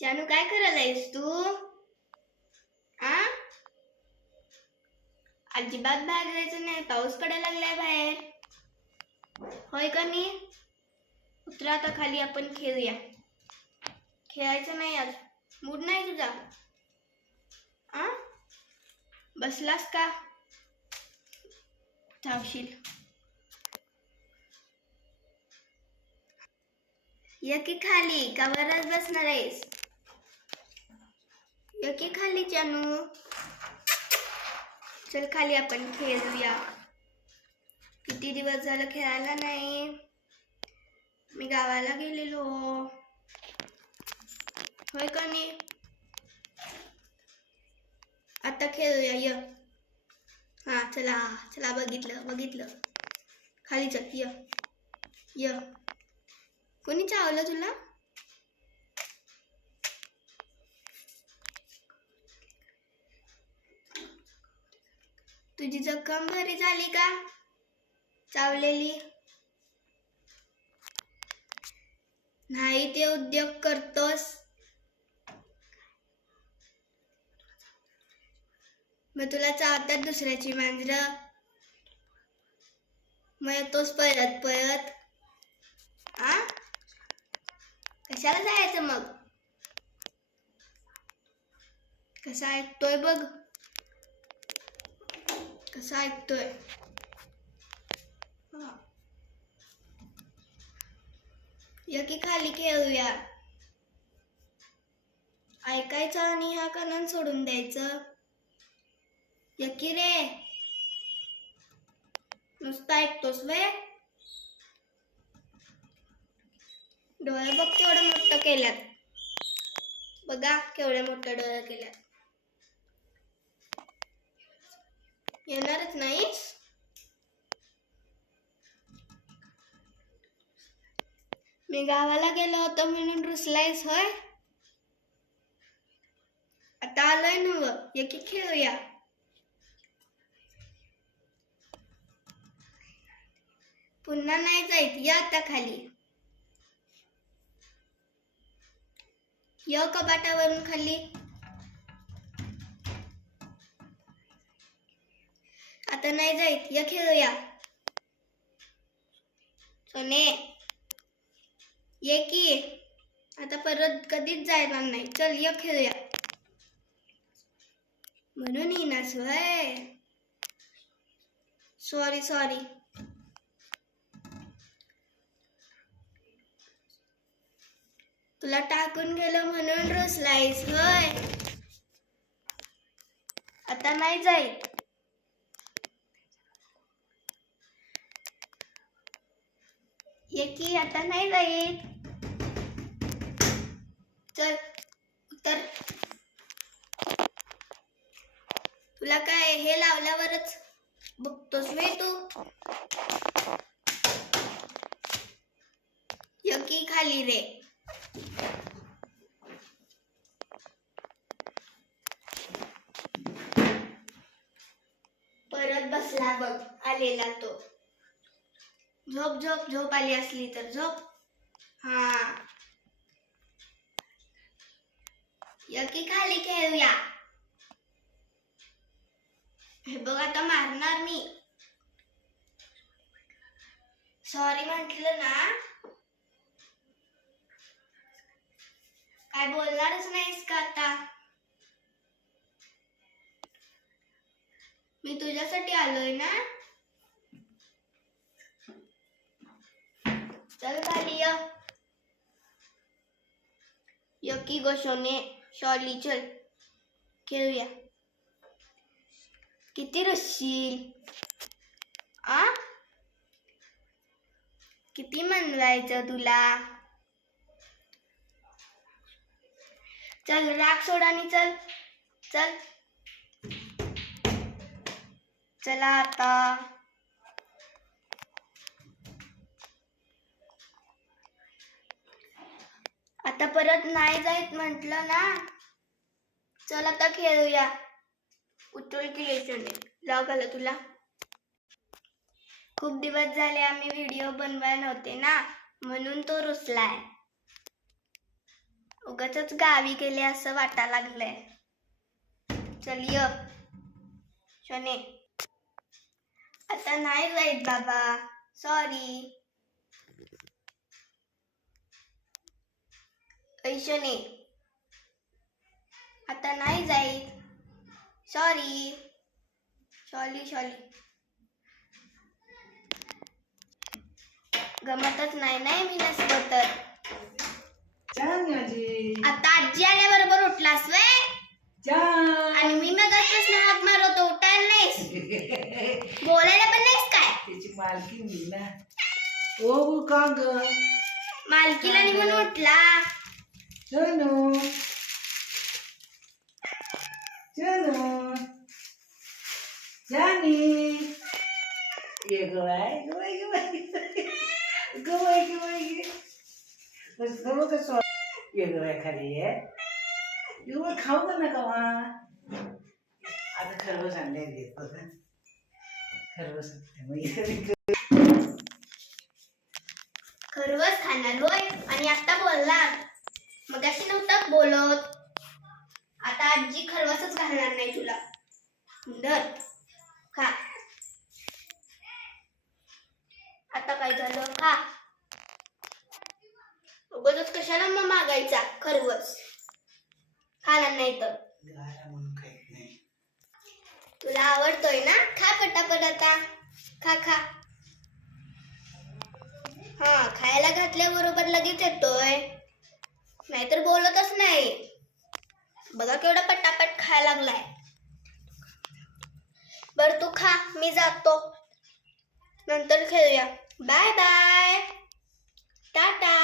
जानू काय करायलायस तू? आ? अजिबात बाहेर जायचं नाही पाऊस पडायला लागलाय बाहेर. होय का नाही उतरा आता खाली आपण खेळूया. खेळायचं नाही आज. मूड नाही तुझा. आ? बसलास का? धावशील ये की खाली कवरच बसणार आहेस? ये की खाली जानू? चल खाली आपण खेळूया. किती दिवस झालं खेळायला नाही? मी गावाला गेलेलो. होय का नाही? आता खेळूया य. हा चला चला बघितलं बघितलं. खाली चल य. कोणी चावलं तुला? तुझी जखम बरी झाली का? चावलेली. नाही ते उद्योग करतोस. मग तुला चावतात दुसऱ्याची मांजरं. मग येतोस पळत पळत आ? कशाला जायचं मग? कसा ऐकतोय बघ. कसा ऐकतोय हा. की खाली खेळूया ऐकायचं आणि हा कनन सोडून द्यायचं यकी रे नुसतं ऐकतोस वे डोळे बघ केवढं मोठं केल्यात बघा केवढे मोठे डोळे केल्यात येणारच नाहीस मी गावाला गेलो होतो म्हणून रुसलायस होय? आता आलोय नव एकी खेळूया. पुन्हा नाही जायत या आता खाली. य कपाटावरून खाली. आता नाही जायत या खेळूया. सोने. ये की. आता परत कधीच जायला नाही. चल ये खेळूया. म्हणून येणार वय सॉरी सॉरी तुला टाकून गेलो म्हणून रुसलायस होय. आता नाही जाईत ये की आता नाही जाईल चल उतर. तुला काय हे लावल्यावरच बघतोस वे तू? यकी खाली रे. परत बसला बघ आलेला तो. झोप झोप झोप आली असली तर झोप. हा. यकी खाली खेळूया. हे बघ आता मारणार मी. सॉरी म्हटलं ना. काय बोलणारच नाहीस का आता? मी तुझ्यासाठी आलोय ना? चल खाली य. यकी गोशोने शॉली चल. खेळूया. किती रसशील आ? किती म्हणवायचं तुला? चल राग सोड आणि चल. चल. चला आता. आता परत नाही जायत म्हटलं ना चल आता खेळूया. उचल की लेचने लॉग आलं तुला. खूप दिवस झाले आम्ही व्हिडिओ बनवाय नव्हते ना म्हणून तो रुसलाय. उगाच गावी गेले असं वाटायला लागलंय. चल य. शने. आता नाही जाईत बाबा. सॉरी ऐशने आता नाही जाईत सॉरी सॉरी सॉरी गमतच नाही नाही मी नसलो तर आता आजी आल्याबरोबर उठलास वे आणि मी मग हात मारवतो उठायला नाहीस. बोलायला पण नाहीस काय? त्याची मालकी मी ना. ओ का ग. मालकीला निघून उठला. चलो। चलो। जानी। ये गवाय गवाय गवाय गवाय गवाय बस गव कसं ये गवाय खाली ये गवाय खाऊ का नका वा आता खरवस आणले घेत बघ खरवस मग खाणार होय आणि आता बोलणार मग अशी नव्हतं बोलत. आता आजी खरवसच घालणार नाही तुला. धर. खा. आता काय झालं? खा. उगाच कशाला मग मागायचा? खरवस. खाणार नाही तर. तुला आवडतोय ना? खा पटापट आता. खा खा. हा खायला घातल्याबरोबर लगेच येतोय. नाहीतर बोलतच नाही. बघा केवढा पटापट खायला लागलाय. बर तू खा मी जातो. नंतर खेळूया. Bye bye. टाटा.